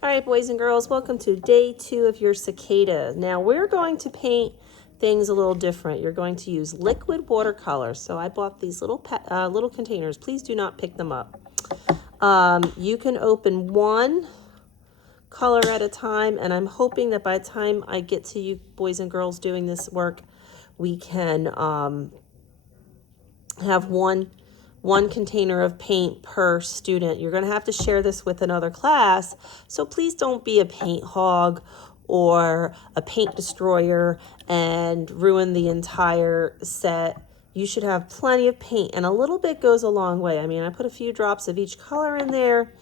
All right, boys and girls, welcome to day 2 of your cicada. Now we're going to paint things a little different. You're going to use liquid watercolor. So I bought these little containers. Please do not pick them up. You can open one color at a time, and I'm hoping that by the time I get to you boys and girls doing this work, we can have one container of paint per student. You're going to have to share this with another class, so please don't be a paint hog or a paint destroyer and ruin the entire set. You should have plenty of paint, and a little bit goes a long way. I mean, I put a few drops of each color in there,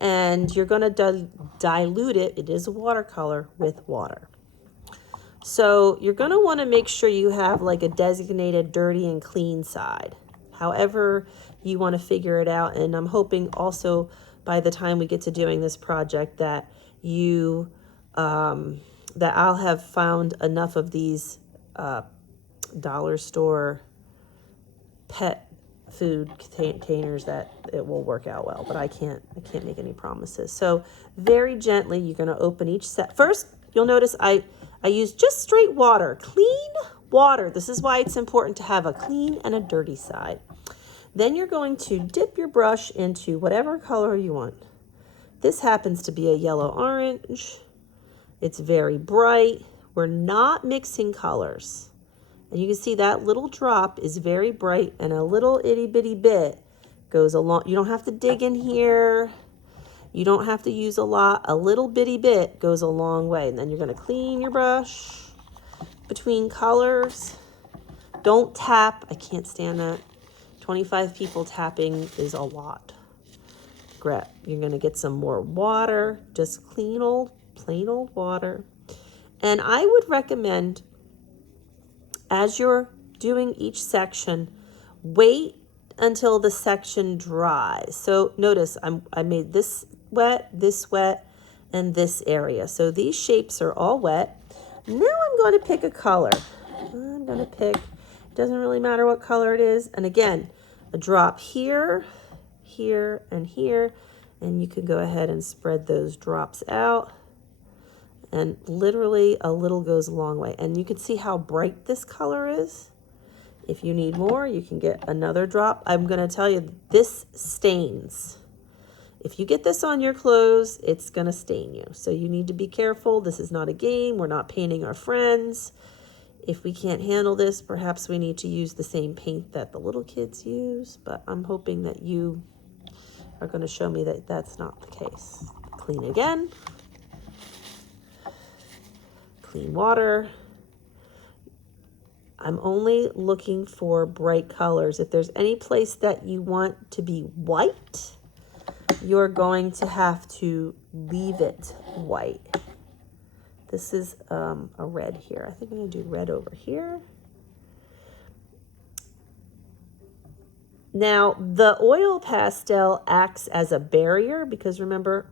and you're going to dilute it. It is a watercolor with water. So you're going to want to make sure you have like a designated dirty and clean side. However you want to figure it out. And I'm hoping also by the time we get to doing this project that you, that I'll have found enough of these dollar store pet food containers that it will work out well, but I can't make any promises. So very gently, you're going to open each set. First, you'll notice I use just straight water, clean water. This is why it's important to have a clean and a dirty side. Then you're going to dip your brush into whatever color you want. This happens to be a yellow orange. It's very bright. We're not mixing colors. And you can see that little drop is very bright, and a little itty bitty bit goes along. You don't have to dig in here. You don't have to use a lot. A little bitty bit goes a long way. And then you're going to clean your brush between colors. Don't tap. I can't stand that. 25 people tapping is a lot. Great. You're going to get some more water. Just plain old water. And I would recommend, as you're doing each section, wait until the section dries. So notice I made this wet, and this area. So these shapes are all wet. Now I'm going to pick a color. I'm going to pick, it doesn't really matter what color it is. And again, a drop here, here, and here. And you can go ahead and spread those drops out. And literally a little goes a long way. And you can see how bright this color is. If you need more, you can get another drop. I'm going to tell you, this stains. If you get this on your clothes, it's going to stain you. So you need to be careful. This is not a game. We're not painting our friends. If we can't handle this, perhaps we need to use the same paint that the little kids use. But I'm hoping that you are going to show me that that's not the case. Clean again. Clean water. I'm only looking for bright colors. If there's any place that you want to be white, you're going to have to leave it white. This is a red here. I think I'm going to do red over here. Now, the oil pastel acts as a barrier because remember,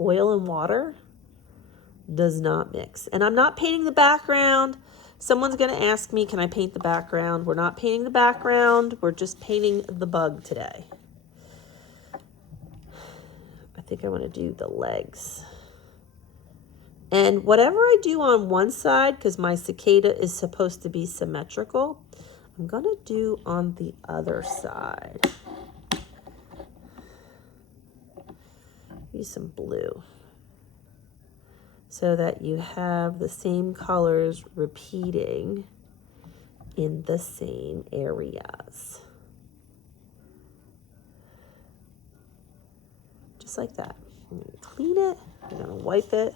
oil and water does not mix. And I'm not painting the background. Someone's going to ask me, can I paint the background? We're not painting the background. We're just painting the bug today. I think I want to do the legs. And whatever I do on one side, because my cicada is supposed to be symmetrical, I'm going to do on the other side. Use some blue so that you have the same colors repeating in the same areas. Just like that. I'm going to clean it. I'm going to wipe it.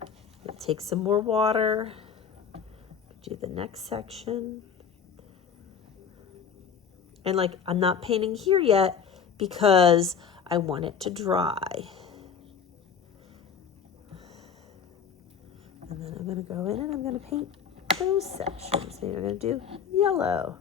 I'm going to take some more water. Do the next section. And like, I'm not painting here yet because I want it to dry. And then I'm going to go in and I'm going to paint those sections. Maybe I'm going to do yellow.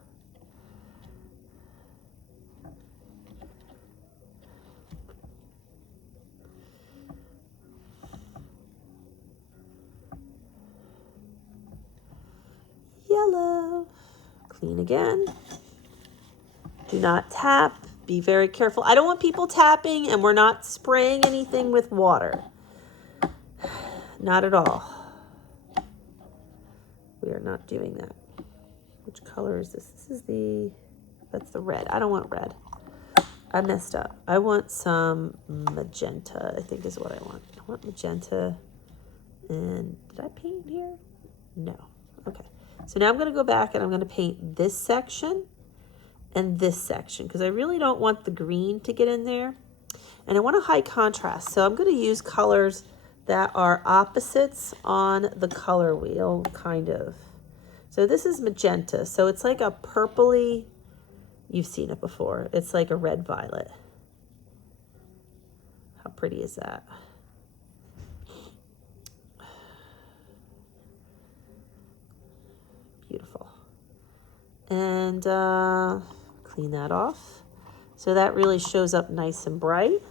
Yellow. Clean again. Do not tap be very careful. I don't want people tapping, and we're not spraying anything with water. Not at all. We are not doing that. Which color is this? This is that's the red. I don't want red. I messed up. I want some magenta, I think is what I want. I want magenta. And did I paint here? No. Okay. So now I'm going to go back and I'm going to paint this section and this section because I really don't want the green to get in there. And I want a high contrast. So I'm going to use colors that are opposites on the color wheel, kind of. So this is magenta. So it's like a purpley, you've seen it before. It's like a red violet. How pretty is that? Beautiful. And clean that off. So that really shows up nice and bright.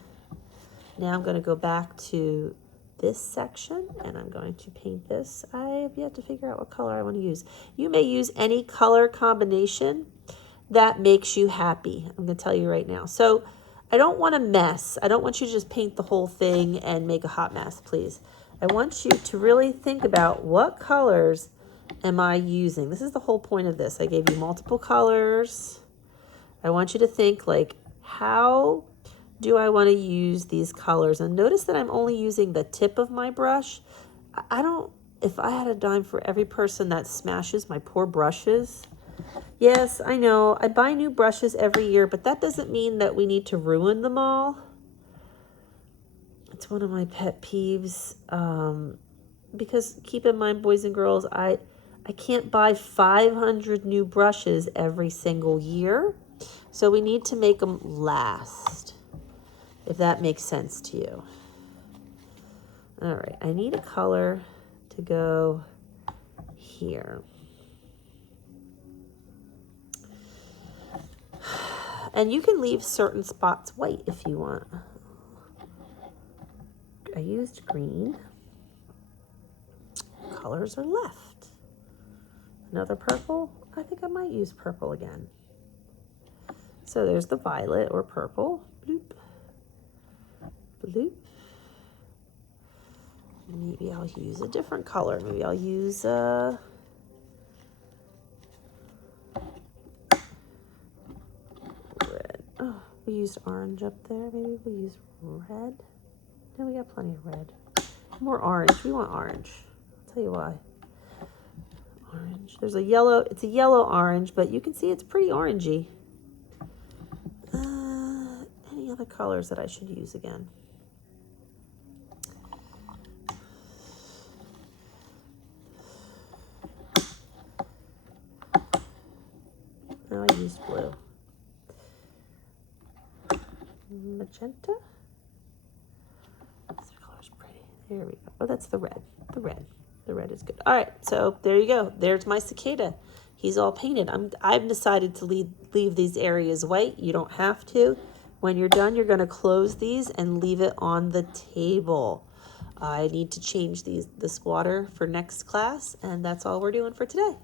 Now I'm going to go back to this section and I'm going to paint this. I have yet to figure out what color I want to use. You may use any color combination that makes you happy. I'm going to tell you right now. So I don't want to mess. I don't want you to just paint the whole thing and make a hot mess, please. I want you to really think about what colors am I using. This is the whole point of this. I gave you multiple colors. I want you to think like, how do I want to use these colors? And notice that I'm only using the tip of my brush. If I had a dime for every person that smashes my poor brushes. Yes, I know, I buy new brushes every year, but that doesn't mean that we need to ruin them all. It's one of my pet peeves. Because keep in mind, boys and girls, I can't buy 500 new brushes every single year. So we need to make them last, if that makes sense to you. All right, I need a color to go here. And you can leave certain spots white if you want. I used green. Colors are left. Another purple. I think I might use purple again. So there's the violet or purple. Bloop. Bloop. Maybe I'll use a different color. Maybe I'll use red. Oh, we used orange up there. Maybe we'll use red. No, we got plenty of red. More orange. We want orange. I'll tell you why. Orange. There's a yellow. It's a yellow orange, but you can see it's pretty orangey. Any other colors that I should use again? No, I used blue. Magenta. This color's pretty. There we go. Oh, that's the red. The red. The red is good. All right, so there you go. There's my cicada. He's all painted. I've decided to leave these areas white. You don't have to. When you're done, you're going to close these and leave it on the table. I need to change this water for next class, and that's all we're doing for today.